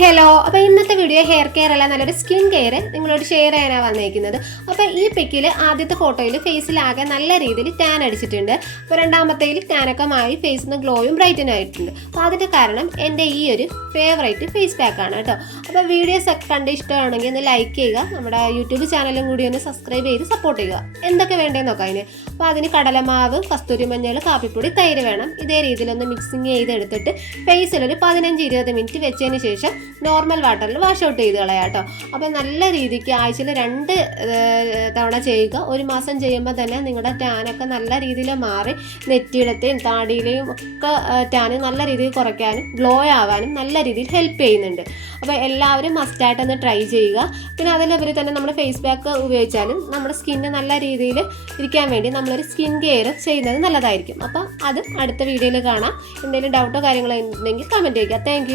Hello, അപ്പോൾ ഇന്നത്തെ video hair care അല്ല, നല്ലൊരു സ്കിൻ കെയർ നിങ്ങളോട് ഷെയർ ചെയ്യാനാണ് വന്നിരിക്കുന്നത്. അപ്പോൾ ഈ പിക്കിൽ ആദ്യത്തെ ഫോട്ടോയിൽ ഫേസിലാകെ നല്ല രീതിയിൽ ടാൻ അടിച്ചിട്ടുണ്ട്. അപ്പോൾ രണ്ടാമത്തേൽ ടാനൊക്കെ മാറി ഫേസിന് ഗ്ലോയും ബ്രൈറ്റനും ആയിട്ടുണ്ട്. അപ്പോൾ അതിൻ്റെ കാരണം എൻ്റെ ഈ ഒരു ഫേവറേറ്റ് ഫേസ് പാക്കാണ് കേട്ടോ. അപ്പോൾ വീഡിയോസ് ഒക്കെ കണ്ട് ഇഷ്ടമാണെങ്കിൽ ഒന്ന് ലൈക്ക് ചെയ്യുക, നമ്മുടെ യൂട്യൂബ് ചാനലും കൂടി ഒന്ന് സബ്സ്ക്രൈബ് ചെയ്ത് സപ്പോർട്ട് ചെയ്യുക. എന്തൊക്കെ വേണ്ടതെന്ന് നോക്കാം അതിന്. അപ്പോൾ അതിന് കടലമാവ്, കസ്തൂരി മഞ്ഞൾ, കാപ്പിപ്പൊടി, തൈര് വേണം. ഇതേ രീതിയിലൊന്ന് മിക്സിങ് ചെയ്തെടുത്തിട്ട് ഫേസിലൊരു 15-20 മിനിറ്റ് വെച്ചതിന് ശേഷം നോർമൽ വാട്ടറിൽ വാഷ് ഔട്ട് ചെയ്ത് കളയാം കേട്ടോ. അപ്പോൾ നല്ല രീതിക്ക് ആഴ്ചയിൽ 2 തവണ ചെയ്യുക. ഒരു മാസം ചെയ്യുമ്പോൾ തന്നെ നിങ്ങളുടെ ടാനൊക്കെ നല്ല രീതിയിൽ മാറി നെറ്റിയിടത്തെയും താടിയിലെയും ഒക്കെ ടാന് നല്ല രീതിയിൽ കുറയ്ക്കാനും ഗ്ലോ ആവാനും നല്ല രീതിയിൽ ഹെൽപ്പ് ചെയ്യുന്നുണ്ട്. അപ്പോൾ എല്ലാവരും മസ്റ്റായിട്ടൊന്ന് ട്രൈ ചെയ്യുക. പിന്നെ അതിലുപരി തന്നെ നമ്മൾ ഫേസ് പാക്ക് ഉപയോഗിച്ചാലും നമ്മുടെ സ്കിന്ന് നല്ല രീതിയിൽ ഇരിക്കാൻ വേണ്ടി നമ്മളൊരു സ്കിൻ കെയർ ചെയ്യുന്നത് നല്ലതായിരിക്കും. അപ്പോൾ അത് അടുത്ത വീഡിയോയിൽ കാണാം. എന്തെങ്കിലും ഡൗട്ടോ കാര്യങ്ങളോ ഉണ്ടെങ്കിൽ കമൻറ്റ് ചെയ്യുക. താങ്ക്